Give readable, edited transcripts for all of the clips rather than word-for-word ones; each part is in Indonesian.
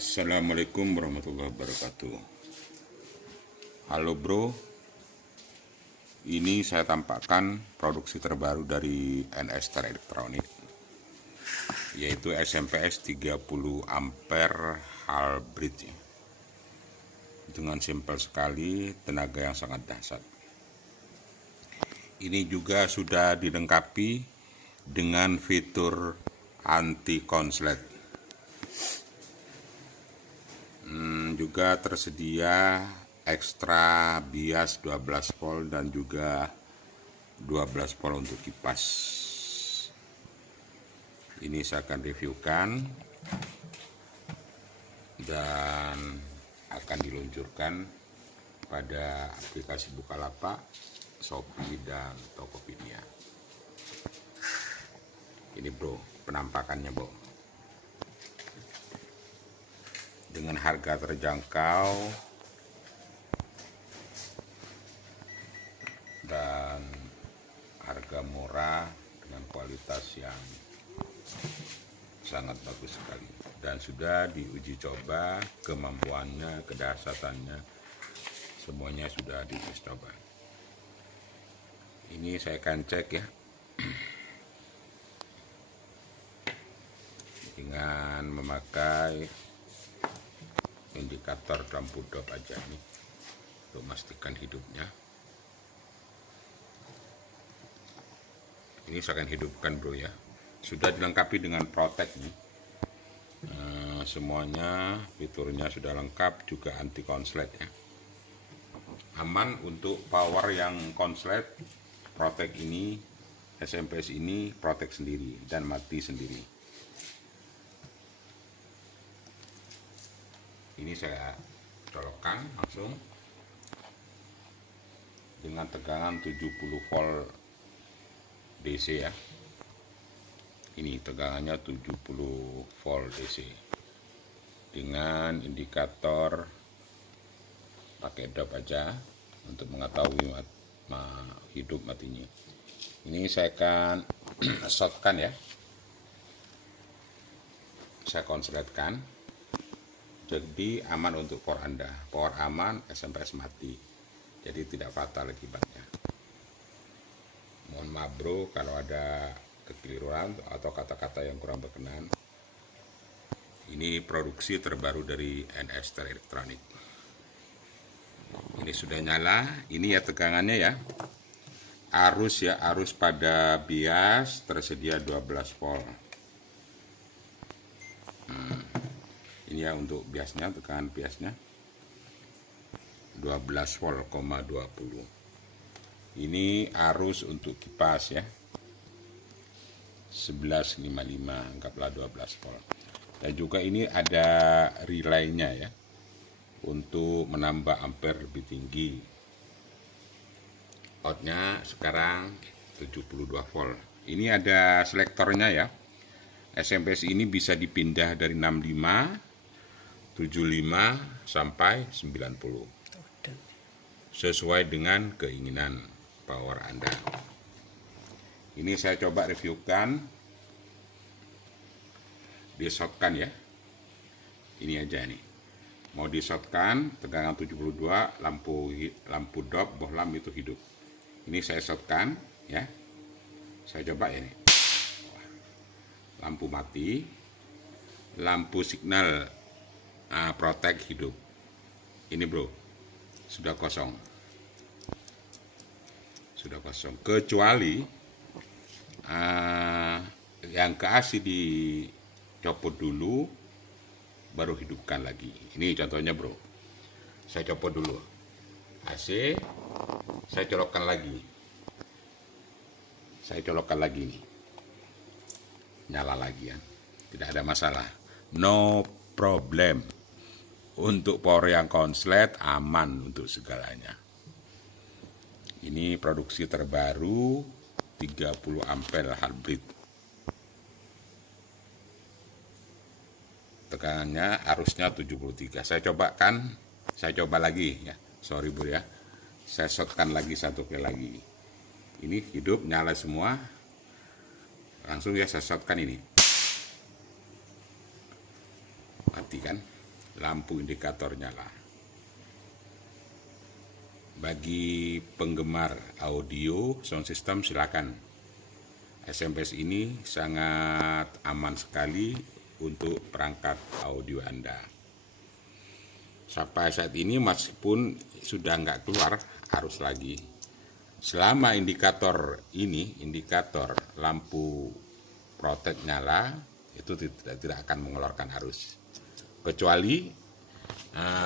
Assalamualaikum warahmatullahi wabarakatuh. Halo bro, ini saya tampakkan produksi terbaru dari NS Elektronik, yaitu SMPS 30 ampere hybrid, dengan simpel sekali, tenaga yang sangat dahsyat. Ini juga sudah dilengkapi dengan fitur anti konslet. Juga tersedia ekstra bias 12 volt dan juga 12 volt untuk kipas. Ini saya akan reviewkan dan akan diluncurkan pada aplikasi Bukalapak, Shopee, dan Tokopedia. Ini bro, penampakannya bro. Dengan harga terjangkau dan harga murah dengan kualitas yang sangat bagus sekali, dan sudah diuji coba kemampuannya, kedahsyatannya, semuanya sudah diuji coba. Ini saya akan cek ya dengan memakai indikator lampu dop aja nih untuk memastikan hidupnya. Ini saya akan hidupkan bro ya. Sudah dilengkapi dengan Protek nih. Semuanya fiturnya sudah lengkap, juga anti konslet ya. Aman untuk power yang konslet. Protek ini, SMPS ini Protek sendiri dan mati sendiri. Ini saya colokkan langsung dengan tegangan 70 volt DC ya. Ini tegangannya 70 volt DC dengan indikator pakai dop aja untuk mengetahui hidup matinya. Ini saya akan shotkan ya, saya konsletkan. Jadi aman untuk power Anda, power aman, SMPS mati, jadi tidak fatal akibatnya. Mohon maaf bro kalau ada kekeliruan atau kata-kata yang kurang berkenan. Ini produksi terbaru dari NS Elektronik. Ini sudah nyala, ini ya tegangannya ya. Arus ya, arus pada bias tersedia 12 volt. Ini ya untuk biasnya, tegangan biasnya 12 volt, 20. Ini arus untuk kipas ya 1155, anggaplah 12 volt. Dan juga ini ada relaynya ya untuk menambah ampere lebih tinggi. Outnya sekarang 72 volt. Ini ada selektornya ya. SMPS ini bisa dipindah dari 65, 75 sampai 90 sesuai dengan keinginan power Anda. Ini saya coba reviewkan, di-shotkan ya. Ini aja nih. Mau di-shotkan, tegangan 72, lampu dop, bohlam itu hidup. Ini saya shotkan ya. Saya coba ya nih. Lampu mati, lampu signal Protek hidup. Ini bro, sudah kosong. Sudah kosong. Kecuali yang ke AC dicopot dulu, baru hidupkan lagi. Ini contohnya bro. Saya copot dulu AC, saya colokkan lagi. Saya colokkan lagi nih. Nyala lagi ya. Tidak ada masalah. No problem. Untuk power yang konslet aman untuk segalanya. Ini produksi terbaru 30 ampere hybrid. Tegangannya arusnya 73. Saya coba lagi ya. Sorry bu ya. Saya shotkan lagi satu kali lagi. Ini hidup, nyala semua. Langsung ya saya shotkan ini. Mati kan? lampu indikator nyala. Bagi penggemar audio sound system silakan. SMPS ini sangat aman sekali untuk perangkat audio Anda. Sampai saat ini meskipun sudah nggak keluar arus lagi, selama indikator lampu protek nyala, itu tidak akan mengeluarkan arus. Kecuali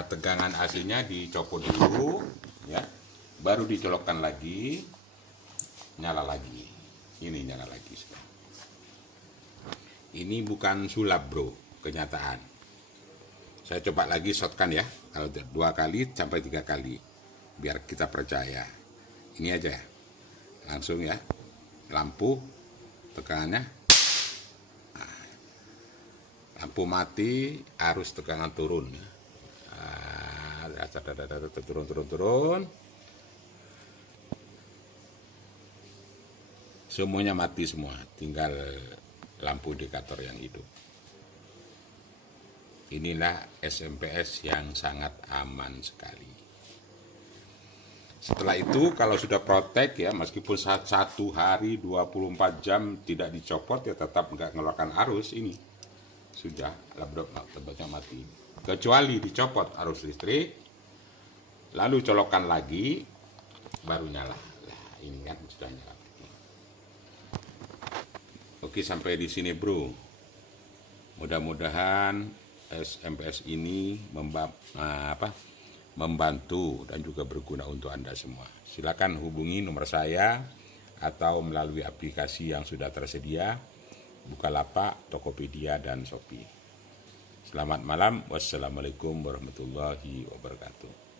tegangan AC-nya dicopot dulu, ya, baru dicolokkan lagi, nyala lagi. Ini nyala lagi. Ini bukan sulap bro, kenyataan. Saya coba lagi shotkan ya, kalau 2 kali sampai 3 kali, biar kita percaya. Ini aja ya, langsung ya, lampu tegangannya, lampu mati, arus tegangan turun. Turun. Semuanya mati semua, tinggal lampu indikator yang hidup. Inilah SMPS yang sangat aman sekali. Setelah itu kalau sudah protek ya, meskipun 1 hari 24 jam tidak dicopot ya tetap nggak mengeluarkan arus, ini sudah tembaknya mati. Kecuali dicopot arus listrik, lalu colokan lagi, baru nyala. Nah, ini kan sudah nyala. Oke, sampai di sini bro. Mudah-mudahan SMPS ini membantu dan juga berguna untuk Anda semua. Silakan hubungi nomor saya atau melalui aplikasi yang sudah tersedia, Bukalapak, Tokopedia, dan Shopee. Selamat malam. Wassalamualaikum warahmatullahi wabarakatuh.